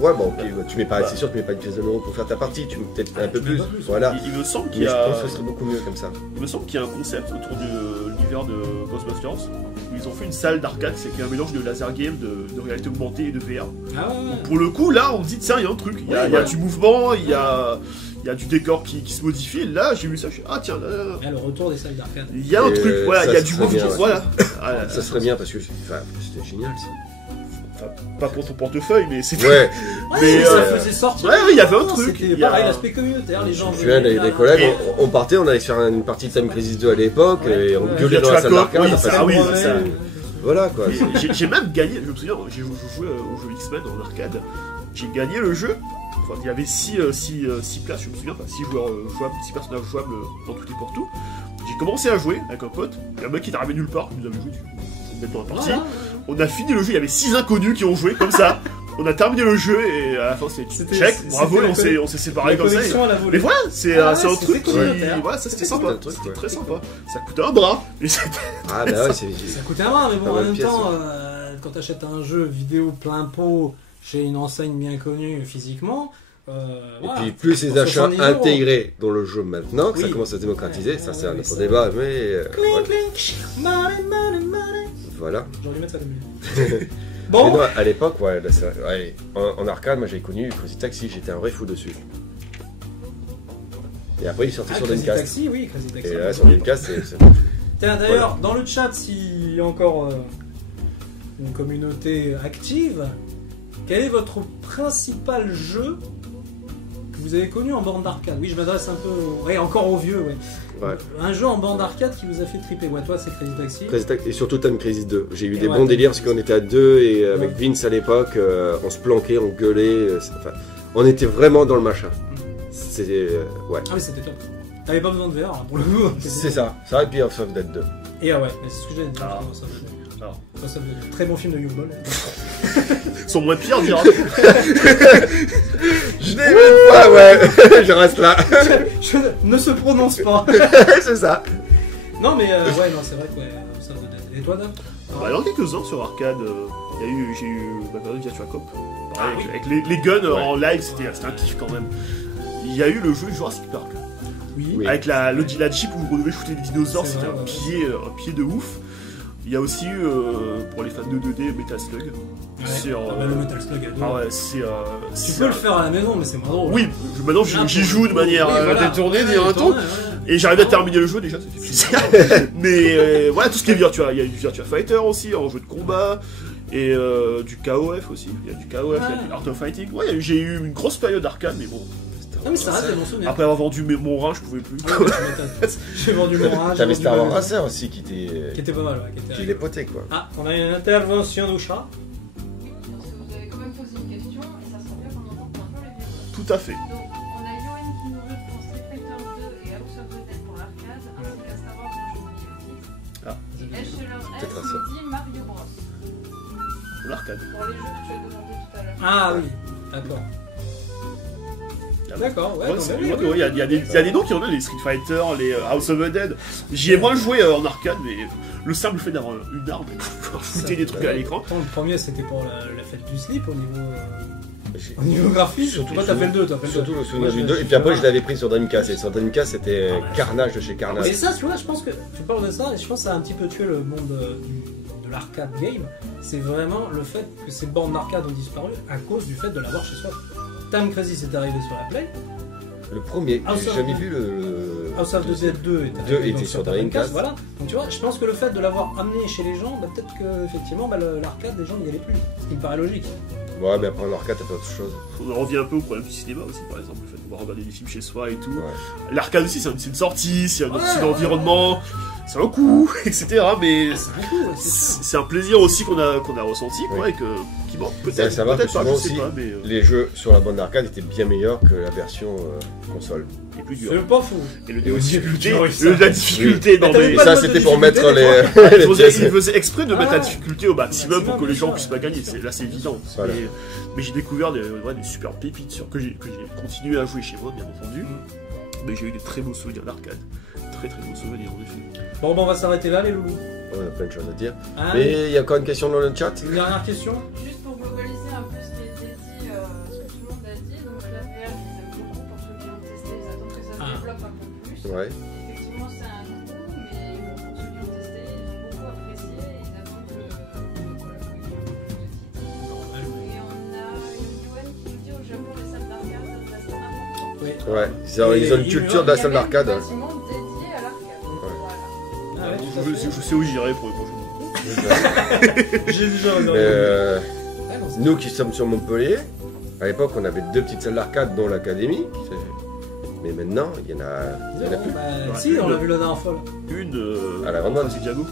ouais, bon, ok, tu mets pas, c'est sûr, tu mets pas une pièce de l'euro pour faire ta partie, tu mets peut-être un peu tu mets plus, pas plus, voilà. Il me semble qu'il Mais y je a. pense que ce serait beaucoup mieux comme ça. Il me semble qu'il y a un concept autour de l'univers de Ghostbusters où ils ont fait une salle d'arcade, c'est qu'il y a un mélange de laser game, de réalité augmentée et de VR. Ah ouais, ouais. Pour le coup, là, on dit tiens, il y a un truc, il y a Ouais. du mouvement, il y a du décor qui se modifie. Et là, j'ai vu ça, je suis ah tiens, là, Ah, le retour des salles d'arcade. il y a un Et truc, voilà, ça, il y a ce du serait mouvement, bien, ouais. voilà. Ah, Ça serait bien parce que enfin, c'était génial ça. enfin, pas pour ton portefeuille, mais c'était. Ouais, Ouais, Mais, ça euh, faisait sortir. ouais, il y avait un truc, C'était il y a- pareil, l'aspect communautaire, les gens. je me souviens des collègues, on partait, on allait faire une partie de Time Crisis 2 à l'époque Ouais, et on ouais. gueulait dans la salle Virtua d'arcade. Cop, oui, on ça, passait- oui, Ouais, ça. ouais. Voilà quoi. J'ai même gagné, je me souviens, je jouais au jeu X-Men en arcade, j'ai gagné le jeu. Enfin, il y avait 6 places, je me souviens, 6 joueurs jouables, 6 personnages jouables dans tout et pour tout. J'ai commencé à jouer avec un pote, et un mec qui est arrivé nulle part, qui nous avait joué, on mettre dans la partie. Voilà. On a fini le jeu, il y avait 6 inconnus qui ont joué comme ça. On a terminé le jeu et à la fin c'était C'était- check, c'était bravo, la et on s'est séparés La comme ça. connexion à la Mais volée. voilà, c'est Ah ouais, c'est un c'était truc qui. communautaire. Voilà, ça c'était C'était sympa, un truc, c'était ouais. très sympa. Ça coûtait un bras, mais c'était. Ah bah ouais, c'est. Ça coûtait un bras, mais bon, Ah en ouais, même pièce, temps, quand t'achètes un jeu vidéo plein pot chez une enseigne bien connue physiquement, Et voilà, puis plus ces pour achats 70 € intégrés dans le jeu maintenant, que ça Oui. commence à se démocratiser, Ouais, ça ouais, c'est un mais autre ça- débat, mais Clink, voilà. clink, money, money, money. Voilà. J'aurais dû mettre ça de musique. Mais Bon, non, à l'époque, ouais, là, ouais, en arcade, moi j'ai connu Crazy Taxi, j'étais un vrai fou dessus. Et après il est sorti sur Crazy Dreamcast. Taxi, oui, Crazy Taxi. Et là sur Dreamcast, c'est. Tiens, d'ailleurs, dans le chat, s'il y a encore une communauté active, quel est votre principal jeu que vous avez connu en borne d'arcade? Oui, je m'adresse un peu ouais, encore aux vieux. Ouais. Ouais. Un jeu en borne d'arcade qui vous a fait triper. Ouais, toi, c'est Crazy Taxi. Crazy Taxi, et surtout Time Crisis 2. J'ai eu Et des ouais, bons délires parce qu'on était à deux et avec Ouais. Vince à l'époque, on se planquait, on gueulait. Enfin, on était vraiment dans le machin. C'était. Ouais. Ah, mais c'était top. T'avais pas besoin de VR, hein, pour le coup. C'est ça. Ça et puis House of Dead 2. Et ah ouais, mais c'est ce que j'ai dit. Ah. Alors. Très bon film de Young Sont moins pires, dira. Je l'ai même pas, ouais. Je reste là. Je ne se prononce pas. C'est ça. Non, mais ouais, non, c'est vrai que ouais, ça vous donne. Et toi, Dan? Bah, il y en a quelques-uns sur arcade. J'ai eu ma période Virtua Cop. Pareil, Ah oui. avec les guns Ouais. en live, c'était un kiff quand même. Il y a eu le jeu Jurassic Park. Oui. Avec la Jeep où vous devez shooter des dinosaures, C'est c'était vrai, ouais. un pied de ouf. Il y a aussi eu, pour les fans de 2D, Metal Slug. Sur, Ah bah, le Metal Slug à deux. Ah ouais, c'est. Tu peux le faire à la maison, mais c'est moins drôle. Oui, maintenant j'y joue de manière détournée, dire un ton. Et j'arrive à terminer le jeu déjà, ça fait plaisir. Mais voilà, tout ce qui est Virtua, il y a eu Virtua Fighter aussi, en jeu de combat. Et du KOF aussi. Il y a du KOF, il y a du Art of Fighting. Ouais, j'ai eu une grosse période d'arcade, mais bon. Ah oui, ça reste des bons souvenirs. Après avoir vendu mon rein, je pouvais plus. Ah ouais, tu m'étonnes. J'ai vendu mon rage. T'avais Star Wars Racer aussi qui était pas mal, ouais. qui lépotait quoi. Ah, on a une intervention d'Oucha. Parce que vous avez quand même posé une question et ça serait bien qu'on entende un peu les vieux. Tout à fait. Donc, on a Yoann qui nous répond pour Street Fighter 2 et House of the Dead pour l'arcade, ainsi qu'à savoir quand je oublie le titre. Ah. Et Escheler S Peut-être nous dit Mario Bros. Pour l'arcade. Pour les jeux que tu as demandé tout à l'heure. Ah oui, d'accord. D'accord, ouais. Ouais, non, c'est mais vrai oui, qu'il y a des noms qui en ont, les Street Fighter, les House of the Dead. J'y ai moins joué en arcade, mais le simple fait d'avoir une arme et de pouvoir shooter des trucs à l'écran. Le premier, c'était pour la fête du slip au niveau graphique. Surtout Toi, t'as fait le 2, t'as fait le 2. Surtout le souvenir du 2. Et puis après, je l'avais pris sur Dreamcast. Et sur Dreamcast, c'était Carnage de chez Et Carnage. ça, tu vois, je pense que tu parles de ça, et je pense que ça a un petit peu tué le monde de l'arcade game. C'est vraiment le fait que ces bornes d'arcade ont disparu à cause du fait de l'avoir chez soi. Time Crisis est arrivé sur la Play. Le premier, j'ai jamais vu le. House of the Dead 2 était sur Dreamcast. Voilà. Donc tu vois, je pense que le fait de l'avoir amené chez les gens, bah, peut-être que effectivement l'arcade, les gens n'y allaient plus. Ce qui me paraît logique. Ouais, mais après en arcade, t'as pas autre chose. On en revient un peu au problème du cinéma aussi, par exemple, le fait de pouvoir regarder des films chez soi et tout. Ouais. L'arcade aussi, c'est une sortie, c'est un environnement, c'est un coût, etc. Mais c'est un plaisir aussi qu'on a ressenti, quoi, et qui manque peut-être. Savoir Peut-être que pas, souvent je sais aussi, pas, mais. les jeux sur la bande d'arcade étaient bien meilleurs que la version console. Et plus dur. C'est pas fou. Et le niveau de difficulté, Oui, la difficulté, non t'avais mais. pas Ça, de mode c'était de pour mettre difficulté, les pièces. Il faisait exprès de mettre la Ouais. difficulté au maximum pour que les gens Ouais. puissent pas gagner. Là, c'est évident. Voilà. Mais j'ai découvert des super pépites que j'ai continué à jouer chez moi, bien entendu. Mais j'ai eu des très beaux souvenirs d'arcade. Très très beaux souvenirs, en effet. Bon, on va s'arrêter là, les loulous. On a plein de choses à dire. Hein, Mais il y a encore une question dans le chat. une dernière question. Juste pour globaliser un peu ce qui a été dit, ce que tout le monde a dit, donc la VR, je les aime beaucoup pour ceux qui l'ont testé, ils attendent que ça se développe un peu plus. Ouais. Effectivement, c'est un coût, mais bon, pour ceux qui l'ont testé, ils ont beaucoup apprécié et ils attendent que voilà, qu'il y ait un peu plus de titres. Et on a une Yoann qui nous dit au Japon, les salles d'arcade restent importantes. Oui. Ouais. Ils ont une culture de la salle d'arcade. Il y a même des bâtiments dédiés à l'arcade. Voilà. Ah ouais, tout à fait. Je sais où j'irai pour les prochains. J'ai déjà regardé. Ouais, non, c'est- Nous qui sommes sur Montpellier, à l'époque, on avait 2 petites salles d'arcade, dont l'Académie. Mais maintenant, il y en a plus. Bah, si, on l'a vu la dernière fois. Là. Une. À la Grande c'est Diago.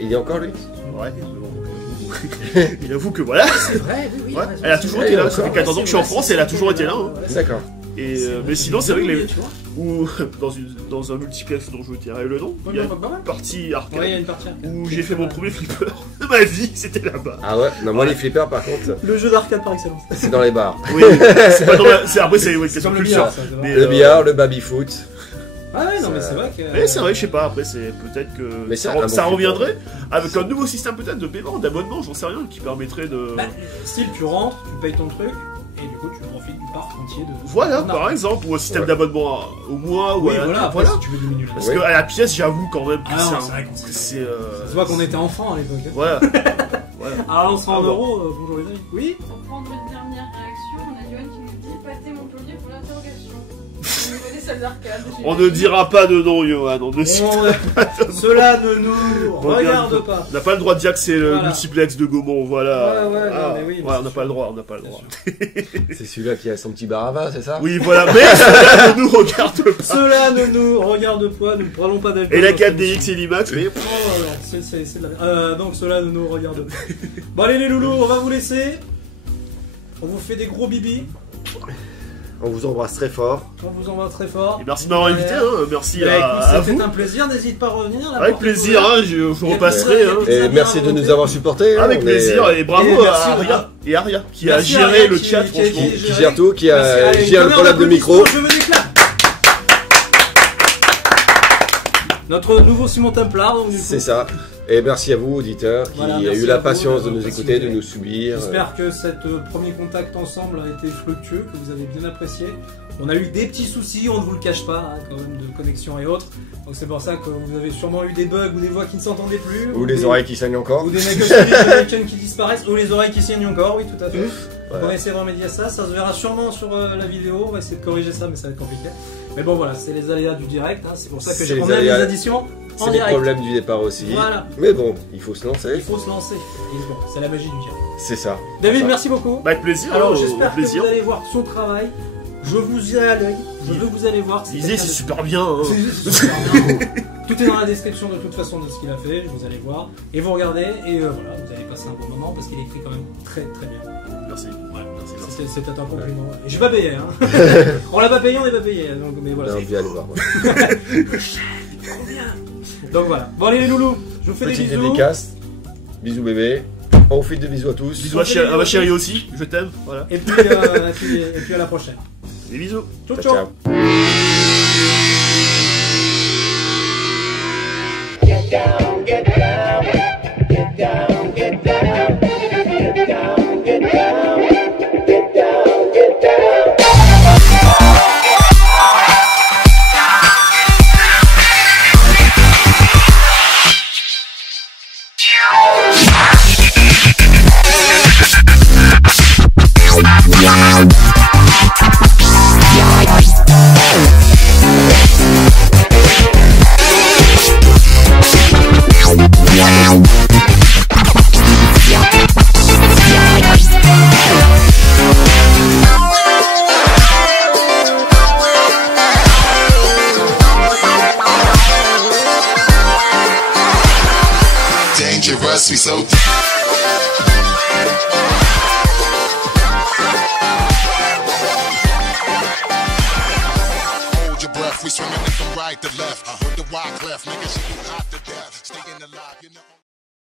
Il y a encore lui. Ouais. Il avoue que voilà. C'est vrai, oui. Ouais. Elle a toujours été là. Ça fait 14 ans que je suis en France et elle a toujours été là. Hein. D'accord. Et, mais sinon, c'est vrai que les. Tu vois. Ou dans un multiplex dont je tairai le nom, il y a une partie arcade Ouais, il y a une partie. où j'ai fait mon premier flipper de ma vie, c'était là-bas. Ah ouais. Non, moi les flippers, par contre, Le jeu d'arcade par excellence. c'est dans les bars. Oui, c'est pas dans après c'est une question Comme le plus billard, sûr. ça, c'est Mais, vrai. Le billard, le baby-foot. Ah ouais, non, mais ça- c'est vrai que. Mais c'est vrai, je sais pas, après c'est peut-être que Mais ça, c'est un bon ça flipper. reviendrait avec un nouveau système peut-être de paiement, d'abonnement, j'en sais rien, qui permettrait de... Bah, style, tu rentres, tu payes ton truc, et du coup, tu profites du parc entier de. Voilà, de par arcade. exemple, ou un système Ouais. d'abonnement au mois, ou Oui, à la- voilà, après, si tu veux diminuer le Parce Ouais. qu'à la pièce, j'avoue quand même que Ah non, c'est c'est vrai qu'on que se- c'est... Tu vois qu'on était enfants à l'époque. hein. Voilà. Voilà. Alors, on sera en Ah bon. euros, bonjour les amis. Oui. Pour prendre une dernière réaction, on a Yoann qui nous dit Pâté Montpellier pour l'interrogation. Au niveau des salles d'arcade. On ne dira pas de nom, Johan, on ne cite- Cela ne nous regarde pas. On n'a pas le droit de dire que c'est le Voilà. multiplex de Gaumont, voilà. Ouais, ouais, non, Ah, mais oui, ouais, mais on n'a c'est pas le sûr. droit, on n'a pas le Bien droit. sûr. C'est celui-là qui a son petit bar à vin, c'est ça? Oui, voilà, mais ça ne nous regarde pas. Cela ne nous regarde pas, nous ne parlons pas d'alcool. Et la dans 4DX cette et l'IMAX, mais... émission. Oh, alors, c'est de la... donc cela ne nous regarde pas. Bon allez les loulous, on va vous laisser. On vous fait des gros bibis. On vous embrasse très fort. On vous envoie très fort. Et merci de m'avoir invité, hein. Merci Bah, à écoute, vous. c'était un plaisir, n'hésite pas à revenir. la Avec porte est plaisir, ouverte. hein, je repasserai. Hein. Et merci de nous avoir supportés. hein. Avec On est- plaisir, et bravo Et merci à Aria, et Aria qui a Merci géré Aria le qui- chat, qui a franchement. dit- Qui gère tout, qui Merci, a allez, gère le une problème de micro. applaudissement, je me déclare. Notre nouveau Simon Templar, donc du coup. C'est ça. Et merci à vous, auditeurs, qui Voilà, avez merci eu la à vous patience de d'avoir nous écouter, de participé. nous subir. J'espère que cet premier contact ensemble a été fructueux, que vous avez bien apprécié. On a eu des petits soucis, on ne vous le cache pas, hein, quand même, de connexion et autres. Donc c'est pour ça que vous avez sûrement eu des bugs ou des voix qui ne s'entendaient plus. Ou les des- oreilles qui saignent encore. Ou des Américains qui disparaissent, ou les oreilles qui saignent encore, oui, tout à fait. Ouais. On va essayer de remédier à ça, ça se verra sûrement sur la vidéo, on va essayer de corriger ça, mais ça va être compliqué. Mais bon voilà, c'est les aléas du direct, hein. C'est pour ça que C'est on les aime les aléas. additions en C'est les direct. problèmes du départ aussi. Voilà. Mais bon, il faut se lancer. Il faut se lancer. Et bon, c'est la magie du direct. C'est ça. David, C'est ça. merci beaucoup. Bah, avec plaisir. Alors au j'espère que plaisir. vous allez voir son travail. Je vous ai à l'œil. Je veux vous allez voir. Lisez, c'est super bien. Hein. C'est super bien. Tout est dans la description de toute façon de ce qu'il a fait. Vous allez voir et vous regardez et voilà, vous allez passer un bon moment parce qu'il écrit quand même très très bien. Merci. Ouais, merci. C'était un compliment. Et j'ai pas payé. Hein. On l'a pas payé, on n'est pas payé. Donc, mais voilà. J'ai envie d'aller voir. Donc voilà. Bon allez les loulous, je vous fais Petite des bisous. dédicace. Bisous bébé. On vous fait des bisous à tous. Bisous à ma chérie aussi, je t'aime. Voilà. Et puis à la prochaine. Des bisous. Ciao Ciao, ciao. ciao. Get down, get down, get down, get down, get down, get down, get down, get down. Dangerous, we so hold your breath, we swimming from right to left with the wide cleft, nigga, she hot to death, staying alive, you know.